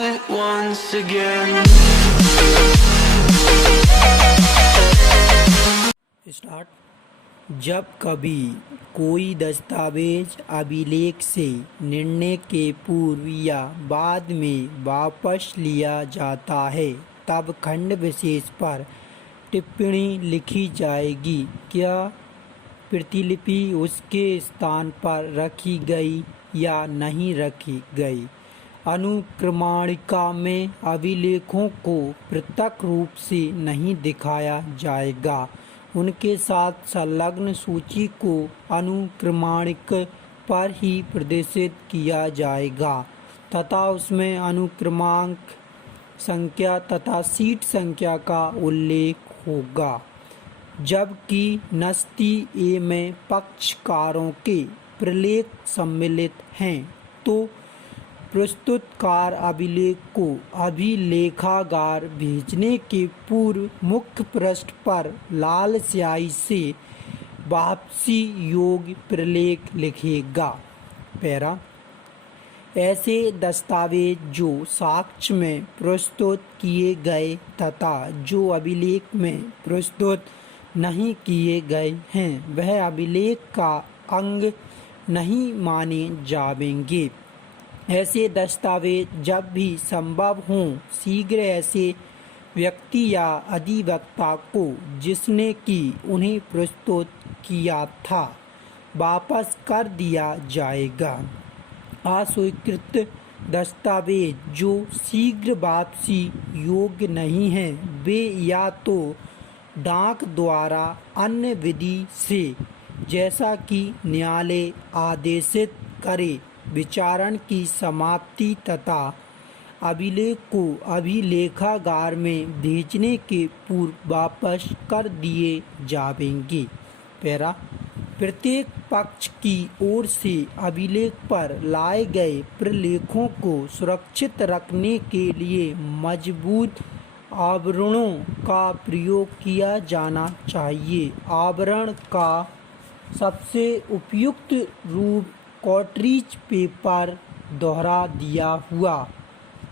once again. Start. जब कभी कोई दस्तावेज अभिलेख से निर्णय के पूर्व या बाद में वापस लिया जाता है तब खंड विशेष पर टिप्पणी लिखी जाएगी। क्या प्रतिलिपि उसके स्थान पर रखी गई या नहीं रखी गई। अनुक्रमणिका में अभिलेखों को पृथक रूप से नहीं दिखाया जाएगा। उनके साथ संलग्न सूची को अनुक्रमणिक पर ही प्रदर्शित किया जाएगा तथा उसमें अनुक्रमांक संख्या तथा सीट संख्या का उल्लेख होगा। जबकि नस्ती ए में पक्षकारों के प्रलेख सम्मिलित हैं तो प्रस्तुतकार अभिलेख को अभिलेखागार भेजने के पूर्व मुख्य पृष्ठ पर लाल स्याही से वापसी योग्य प्रलेख लिखेगा। पैरा। ऐसे दस्तावेज जो साक्ष्य में प्रस्तुत किए गए तथा जो अभिलेख में प्रस्तुत नहीं किए गए हैं वह अभिलेख का अंग नहीं माने जाएंगे। ऐसे दस्तावेज जब भी संभव हों शीघ्र ऐसे व्यक्ति या अधिवक्ता को जिसने कि उन्हें प्रस्तुत किया था वापस कर दिया जाएगा। अस्वीकृत दस्तावेज जो शीघ्र वापसी योग्य नहीं हैं वे या तो डाक द्वारा अन्य विधि से जैसा कि न्यायालय आदेशित करे विचारण की समाप्ति तथा अभिलेख को अभिलेखागार में भेजने के पूर्व वापस कर दिए जाएंगे। पैरा। प्रत्येक पक्ष की ओर से अभिलेख पर लाए गए प्रलेखों को सुरक्षित रखने के लिए मजबूत आवरणों का प्रयोग किया जाना चाहिए। आवरण का सबसे उपयुक्त रूप कार्ट्रिज पेपर दोहरा दिया हुआ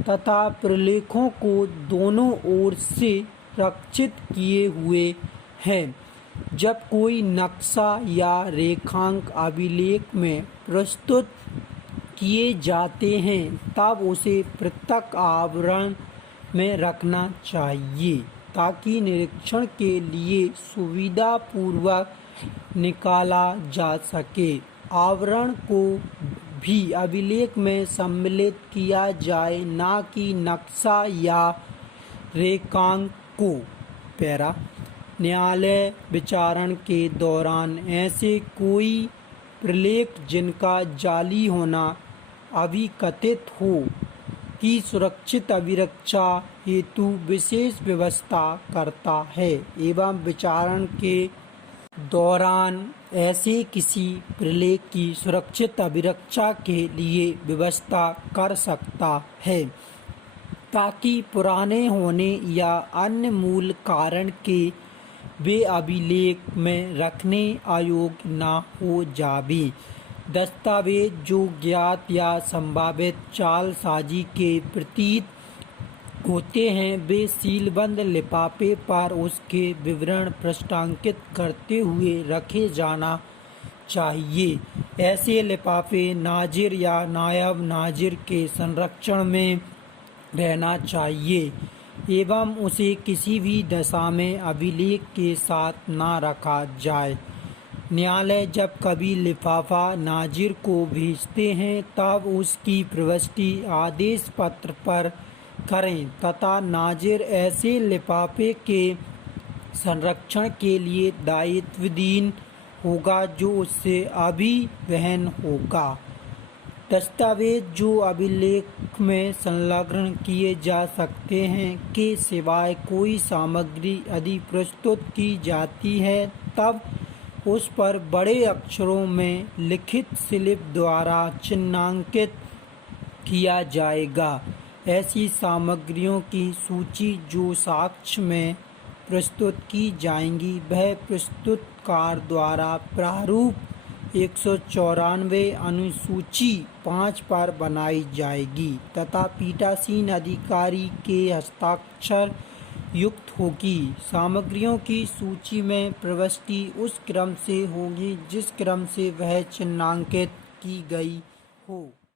तथा प्रलेखों को दोनों ओर से रक्षित किए हुए हैं। जब कोई नक्शा या रेखांक अभिलेख में प्रस्तुत किए जाते हैं तब उसे पृथक आवरण में रखना चाहिए ताकि निरीक्षण के लिए सुविधापूर्वक निकाला जा सके। आवरण को भी अभिलेख में सम्मिलित किया जाए न कि नक्शा या रेखांक को। पैरा। न्यायालय विचारण के दौरान ऐसे कोई प्रलेख जिनका जाली होना अभिकथित हो की सुरक्षित अभिरक्षा हेतु विशेष व्यवस्था करता है एवं विचारण के दौरान ऐसे किसी प्रलेख की सुरक्षित अभिरक्षा के लिए व्यवस्था कर सकता है ताकि पुराने होने या अन्य मूल कारण के वे अभिलेख में रखने अयोग्य न हो जावे। दस्तावेज जो ज्ञात या संभावित चालसाजी के प्रतीत होते हैं वे सीलबंद लिफाफे पर उसके विवरण पृष्ठांकित करते हुए रखे जाना चाहिए। ऐसे लिफाफे नाजिर या नायब नाजिर के संरक्षण में रहना चाहिए एवं उसे किसी भी दशा में अभिलेख के साथ न रखा जाए। न्यायालय जब कभी लिफाफा नाजिर को भेजते हैं तब उसकी प्रविष्टि आदेश पत्र पर करें तथा नाजिर ऐसे लिफाफे के संरक्षण के लिए दायित्वहीन होगा जो उससे अभिवहन होगा। दस्तावेज जो अभिलेख में संलग्न किए जा सकते हैं के सिवाय कोई सामग्री यदि प्रस्तुत की जाती है तब उस पर बड़े अक्षरों में लिखित स्लिप द्वारा चिन्हांकित किया जाएगा। ऐसी सामग्रियों की सूची जो साक्ष्य में प्रस्तुत की जाएंगी वह प्रस्तुतकार द्वारा प्रारूप 194 अनुसूची 5 पर बनाई जाएगी तथा पीठासीन अधिकारी के हस्ताक्षर युक्त होगी। सामग्रियों की सूची में प्रविष्टि उस क्रम से होगी जिस क्रम से वह चिन्हांकित की गई हो।